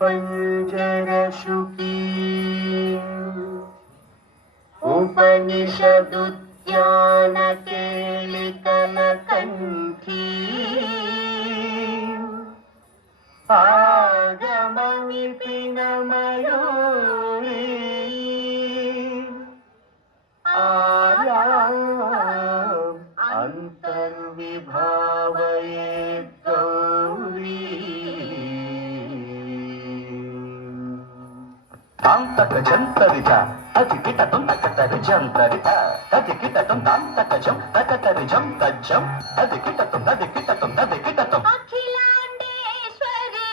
पञ्जरशुकी उपनिषदुद्यानकेलिकलकण्ठी आगमविपिनमयूरी आर्याम् अन्तर्विभावये गौरी तांतक जंतरिता अतिकिटतं तकतरिजंतरिता ततिकिटतं तांतकजं तकतरिजं तज्जं ततिकिटतं अखिलांडेश्वरी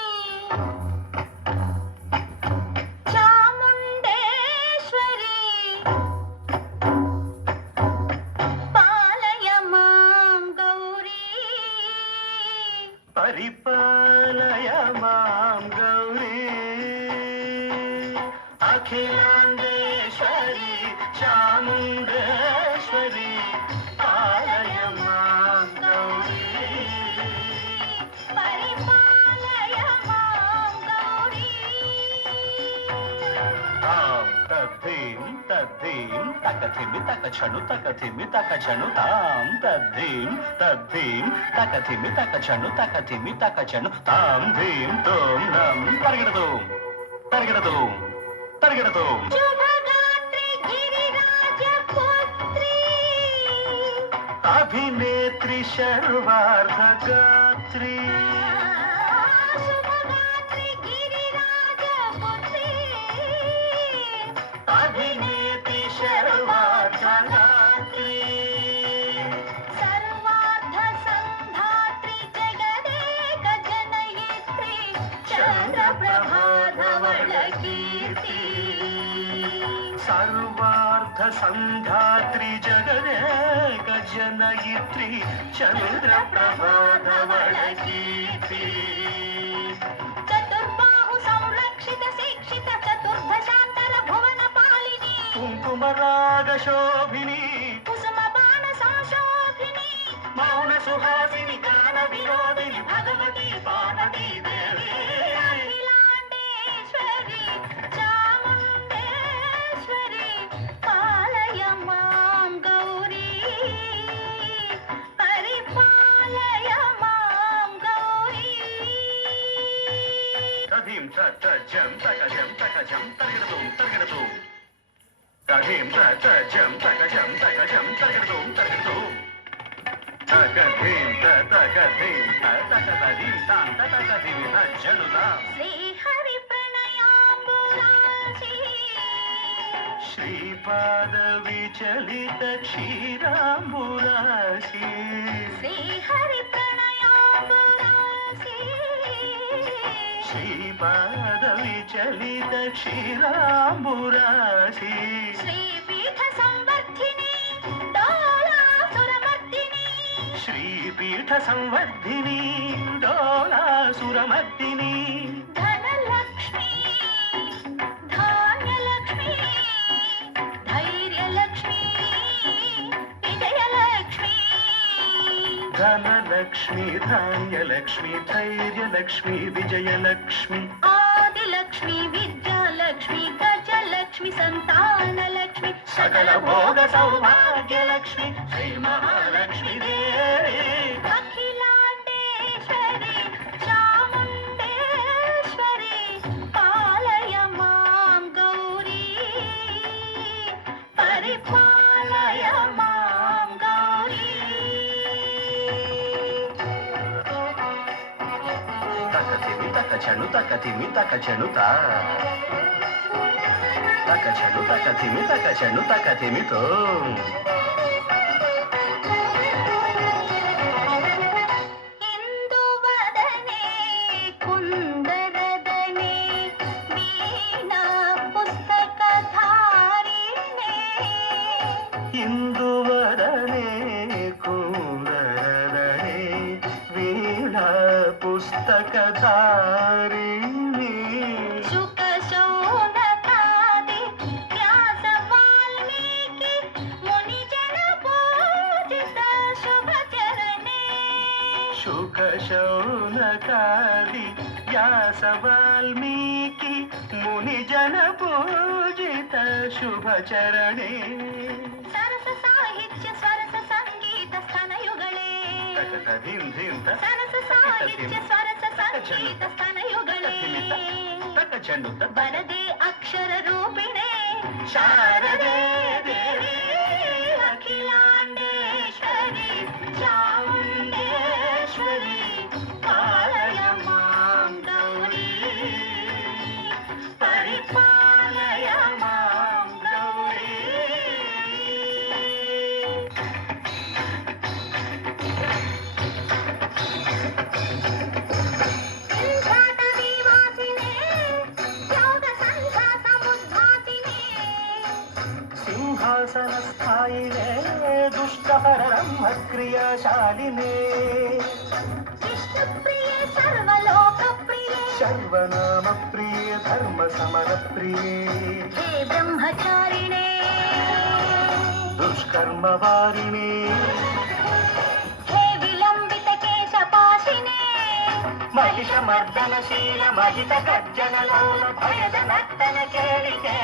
चामुंडेश्वरी पालय मां गौरी परिपालय मां गौरी अखिलांडेश्वरी चामुंडेश्वरी पालय मां गौरी परिपालय मां गौरी तां तद्धीं तकथिमि तकछनु तकथिमि तकछनु तां तद्धीं तकथिमि तकछनु तकथिमि तकछनु तां धीं तों नं तर्गिडतों शुभगात्री गिरिराजपुत्री अभिनेत्री शर्वार्धगात्री शुभगात्री गिरिराजपुत्री अभिनेत्री शर्वार्धगात्री सर्वार्थ संधात्री जगदेक जनयित्री चन्द्रप्रभाधवल कीर्ति सर्वार्थ संधात्री जगदेक जनयित्री चन्द्रप्रभाधवल कीर्ति चतुर्बाहु संरक्षित शिक्षित चतुर्दशांतर भुवन पालिनी कुङ्कुमराग शोभिनी कुसुमपान संशोभिनी मौन सुहासिनी गान विनोदिनी भगवती पार्वती देवी अखिलांडेश्वरी चामुंडेश्वरी पालय मां गौरी परिपालय मां गौरी तधीं तज्जं तकजं तर्गिडतों तधीं तज्जं तकजं तर्गिडतों तकधीं तकधीं तकधीं तां तकधीं तज्जनुतां श्रीहरि प्रणयाम्बुरासी श्रीपादविचलित क्षीराम्बुराशी श्रीहरि प्रणयाम्बुरासी श्रीपादविचलित क्षीराम्बुराशी श्रीपीठ संवर्धिनी डोलासुरमर्दिनी श्रीपीठ संवर्धिनी डोलासुरमर्दिनी धनलक्ष्मी धान्यलक्ष्मी धैर्यलक्ष्मी विजयलक्ष्मी धनलक्ष्मी धान्यलक्ष्मी धैर्यलक्ष्मी विजयलक्ष्मी आदिलक्ष्मी विद्यालक्ष्मी गजलक्ष्मी संतानलक्ष्मी सकल भोग सौभाग्यलक्ष्मी श्री महालक्ष्मी देवी अखिलांडेश्वरी चामुंडेश्वरी पालय मां गौरी परिपालय मां गौरी तकथिमि तकछनु तकथिमि तकछनु तां तकछनु तकथिमि तकछनु तकथिमि तों इंदुवदने कुंदरदने वीणा पुस्तकधारिणे इंदुवदने कुंदरदने वीणा पुस्तकधारिणी शुक शौनकादि व्यास वाल्मीकि मुनिजन पूजित शुभ चरणे शुक शौनकादि వ్యాస వాల్మీకి ముని జన పూజిత శుభచరణే సరస సాహిత్య స్వరస సంగీత స్తనయుಗಳೇ తకత ధిం ధిం త సరస సాహిత్య స్వరస సంగీత స్తనయుಗಳೇ తక చెండు త వరదే అక్షర రూపిణే శారదే దేవి అఖిలాండేశ్వరి చాముండేశ్వరి పాలయ మాం గౌరీ పరిపాలయ మాం గౌరీ సంఘాతవివాసినే యోగ సంఘా సముద్భాసినే సింహాసన స్థాయినే దుష్టహరణ క్రియాశాలినే విష్ణుప్రియే సర్వలోకప్రియే సర్వనామ ప్రియ ధర్మ సమర ప్రియే హే బ్రహ్మచారిణే దుష్కర్మ వారిణే హే విలంబిత కేశపాశినే మహిష మర్దనశీల మహిత గర్జనలోల భయద నర్తన కేళికే